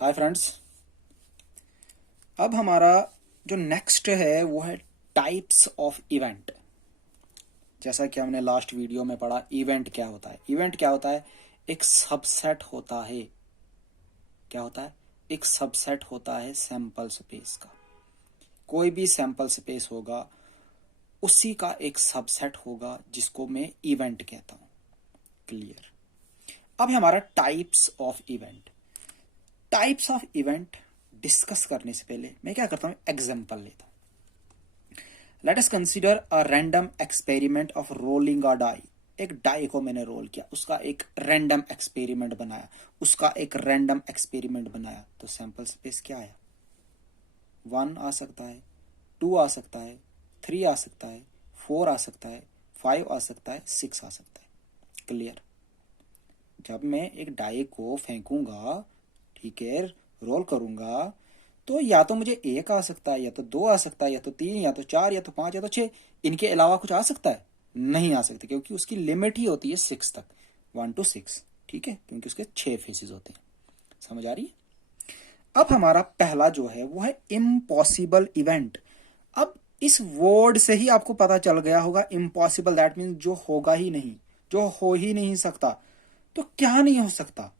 Hi friends. अब हमारा जो नेक्स्ट है वो है टाइप्स ऑफ इवेंट। जैसा कि हमने लास्ट वीडियो में पढ़ा, इवेंट क्या होता है। इवेंट क्या होता है? एक सबसेट होता है। क्या होता है? एक सबसेट होता है सैंपल स्पेस का। कोई भी सैंपल स्पेस होगा, उसी का एक सबसेट होगा जिसको मैं इवेंट कहता हूं। क्लियर? अब है हमारा types of event. Types of event discuss करने से पहले मैं क्या करता हूं, एग्जांपल लेता हूं। Let us consider a random experiment of rolling a die. एक डाई को मैंने रोल किया, उसका एक रैंडम एक्सपेरिमेंट बनाया, तो सैंपल स्पेस क्या आया? 1 आ सकता है, 2 आ सकता है, 3 आ सकता है, 4 आ सकता है, 5 आ सकता है, 6 आ सकता है। क्लियर? जब मैं एक डाई को फेंकूंगा, ठीक है, रोल करूंगा, तो या तो मुझे 1 आ सकता है, या तो 2 आ सकता है, या तो 3, या तो 4, या तो 5, या तो 6। इनके अलावा कुछ आ सकता है? नहीं आ सकता, क्योंकि उसकी लिमिट ही होती है 6 तक, 1 to 6। ठीक है, क्योंकि उसके 6 फेसेस होते हैं। समझ आ रही है? अब हमारा पहला जो है वो है इम्पॉसिबल इवेंट। अब इस वर्ड से ही आपको पता चल गया होगा, इम्पॉसिबल दैट मीन्स जो होगा ही नहीं, जो हो ही नहीं सकता। तो क्या नहीं हो सकता?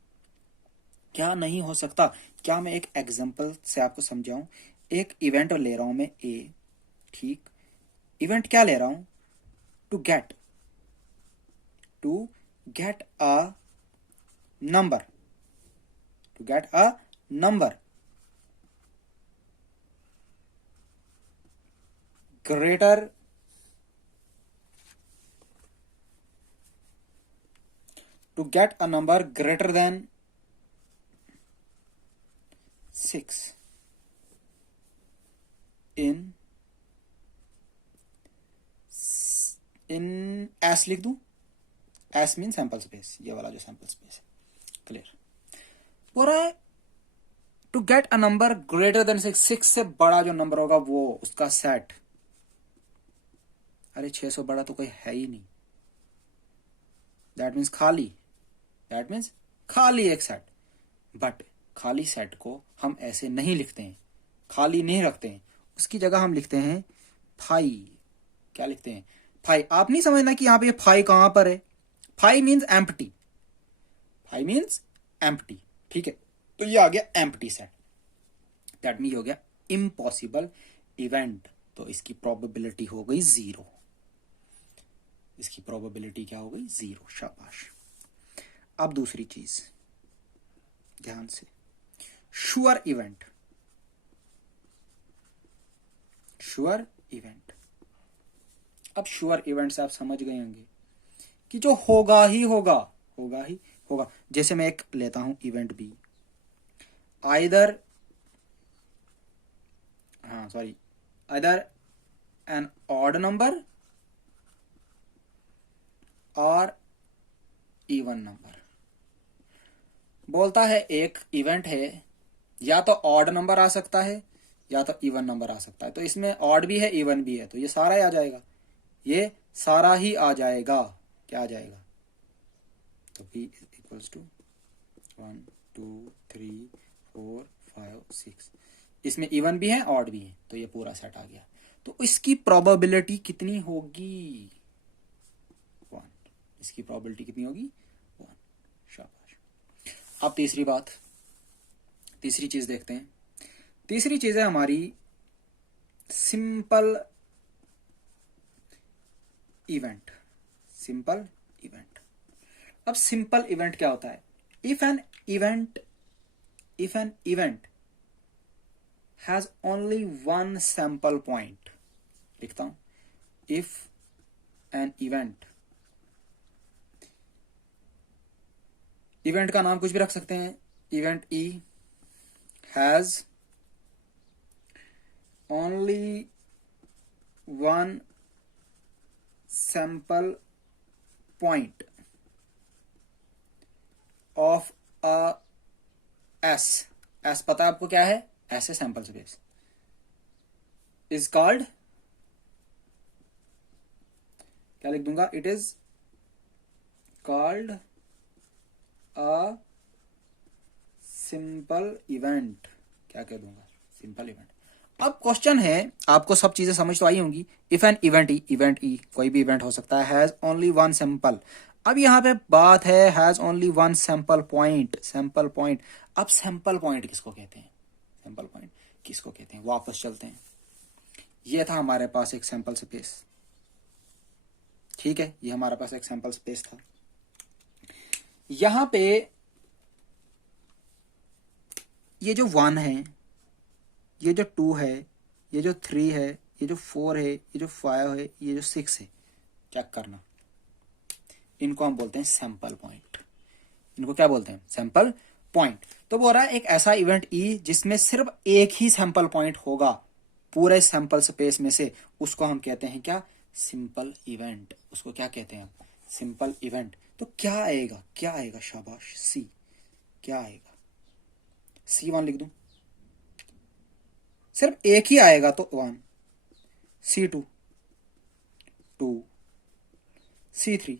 क्या नहीं हो सकता? क्या मैं एक एग्जांपल से आपको समझाऊं? एक इवेंट ले रहा हूं मैं, ए। ठीक। इवेंट क्या ले रहा हूं? To get to get a number, to get a number greater to get a number greater than 6 in in S लिख दूं। एस मीन सैंपल स्पेस, ये वाला जो सैंपल स्पेस है। क्लियर? बोल रहा है to get a number greater than 6, 6 से बड़ा जो नंबर होगा वो उसका सेट। अरे 6 से बड़ा तो कोई है ही नहीं। दैट मीन्स खाली, दैट मीन्स खाली एक सेट। बट खाली सेट को हम ऐसे नहीं लिखते हैं, खाली नहीं रखते हैं। उसकी जगह हम लिखते हैं फाई। क्या लिखते हैं? फाई। आप नहीं समझना कि यहां पे फाई कहां पर है। Phi means empty, phi means empty. ठीक है, तो ये आ गया एम्प्टी सेट। दैट मीन हो गया इम्पॉसिबल इवेंट। तो इसकी प्रोबेबिलिटी हो गई 0। इसकी प्रोबेबिलिटी क्या हो गई? 0। शाबाश। अब दूसरी चीज ध्यान से, श्योर इवेंट। Sure event. अब श्योर इवेंट से आप समझ गए होंगे कि जो होगा ही होगा, होगा ही होगा। जैसे मैं एक लेता हूं इवेंट बी, आइदर, हाँ sorry, either an odd number और इवन नंबर। बोलता है एक इवेंट है, या तो ऑड नंबर आ सकता है या तो इवन नंबर आ सकता है। तो इसमें ऑड भी है, इवन भी है, तो ये सारा ही आ जाएगा, ये सारा ही आ जाएगा। क्या आ जाएगा? तो p इक्वल्स टू 1 2 3 4 5 6। इसमें इवन भी है, ऑड भी है, तो ये पूरा सेट आ गया। तो इसकी प्रोबेबिलिटी कितनी होगी? 1। इसकी प्रोबेबिलिटी कितनी होगी? 1। शाबाश। अब तीसरी बात, तीसरी चीज देखते हैं। तीसरी चीज है हमारी सिंपल इवेंट। Simple event. अब सिंपल इवेंट क्या होता है? If an event, if an event has only one sample point. लिखता हूं, इफ एन इवेंट, इवेंट का नाम कुछ भी रख सकते हैं, event E has only one sample point of a S. S पता है आपको क्या है? एस है सैंपल स्पेस, इज कॉल्ड, क्या लिख दूंगा, it is called a simple event, क्या कह दूंगा, सिंपल इवेंट। अब क्वेश्चन है, आपको सब चीजें समझ तो आई होंगी। इफ एन इवेंट ई कोई भी इवेंट हो सकता है, हैज ओनली वन सैंपल। अब यहाँ पे बात है has only one sample point, sample point. अब सैंपल पॉइंट किसको कहते हैं, सैंपल पॉइंट किसको कहते हैं, वापस चलते हैं। ये था हमारे पास एक सैंपल स्पेस, ठीक है, ये हमारे पास एक सैंपल स्पेस था। यहां पे ये जो 1 है, ये जो 2 है, ये जो 3 है, ये जो 4 है, ये जो 5 है, ये जो 6 है, चेक करना, इनको हम बोलते हैं सैंपल पॉइंट। इनको क्या बोलते हैं, सैंपल पॉइंट। तो बोल रहा है एक ऐसा इवेंट ई जिसमें सिर्फ एक ही सैंपल पॉइंट होगा पूरे सैंपल स्पेस में से, उसको हम कहते हैं क्या, सिंपल इवेंट। उसको क्या कहते हैं, सिंपल इवेंट। तो क्या आएगा, क्या आएगा, शाबाश, सी। क्या आएगा, C1 लिख दूं, सिर्फ एक ही आएगा तो 1, C2 2, C3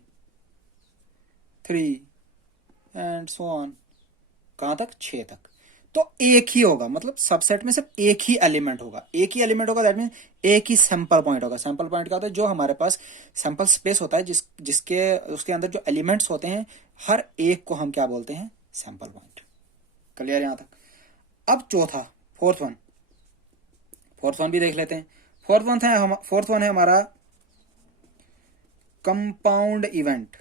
3 and so on, कहां तक, 6 तक। तो एक ही होगा, मतलब सबसेट में सिर्फ एक ही एलिमेंट होगा, एक ही एलिमेंट होगा, दैट मीन एक ही सैंपल पॉइंट होगा। सैंपल पॉइंट का होता है जो हमारे पास सैंपल स्पेस होता है, जिसके उसके अंदर जो एलिमेंट्स होते हैं, हर एक को हम क्या बोलते हैं, सैंपल पॉइंट। क्लियर यहां तक। अब चौथा, फोर्थ वन भी देख लेते हैं। फोर्थ वन है हमारा कंपाउंड इवेंट,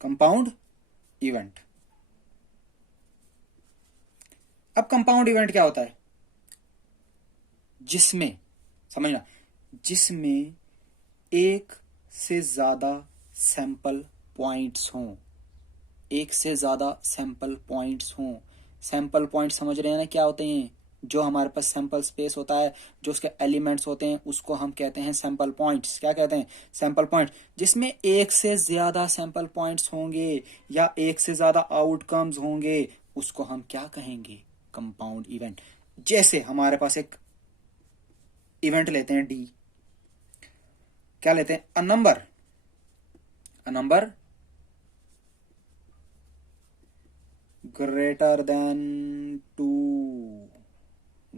कंपाउंड इवेंट। अब कंपाउंड इवेंट क्या होता है, जिसमें, समझना, जिसमें एक से ज्यादा सैंपल पॉइंट्स हों, एक से ज्यादा सैंपल पॉइंट्स हों। सैंपल पॉइंट समझ रहे हैं ना क्या होते हैं, जो हमारे पास सैंपल स्पेस होता है, जो उसके एलिमेंट्स होते हैं, उसको हम कहते हैं सैंपल पॉइंट्स। क्या कहते हैं, सैंपल पॉइंट। जिसमें एक से ज्यादा सैंपल पॉइंट्स होंगे या एक से ज्यादा आउटकम्स होंगे, उसको हम क्या कहेंगे, कंपाउंड इवेंट। जैसे हमारे पास एक इवेंट लेते हैं डी, क्या लेते हैं, अ number greater then 2,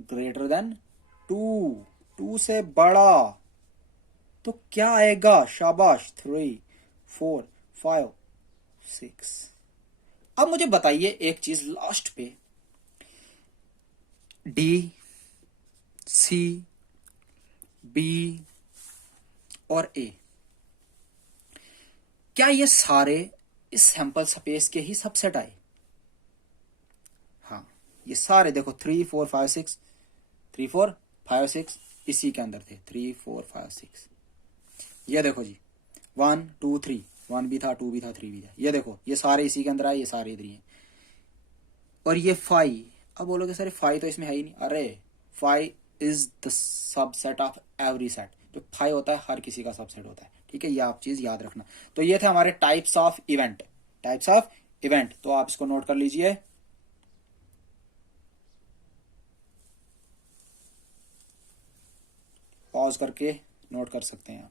greater than 2 से बड़ा। तो क्या आएगा, शाबाश, 3 4 5 6। अब मुझे बताइए एक चीज लास्ट पे, डी, सी, बी और ए, क्या ये सारे इस सैंपल स्पेस के ही सबसेट आए। हाँ, ये सारे देखो 3 4 5 6, 3 4 5 6 इसी के अंदर थे, 3 4 5 6। ये देखो जी, 1 2 3, 1 भी था, 2 भी था, 3 भी था। ये देखो ये सारे इसी के अंदर आए, ये सारे इधर ही हैं। और ये 5, अब बोलोगे सर 5 तो इसमें है ही नहीं। अरे 5 is the subset of every set. जो 5 होता है हर किसी का सबसेट होता है, ठीक है, ये आप चीज याद रखना। तो ये थे हमारे types of event, types of event. तो आप इसको नोट कर लीजिए, पॉज करके नोट कर सकते हैं आप।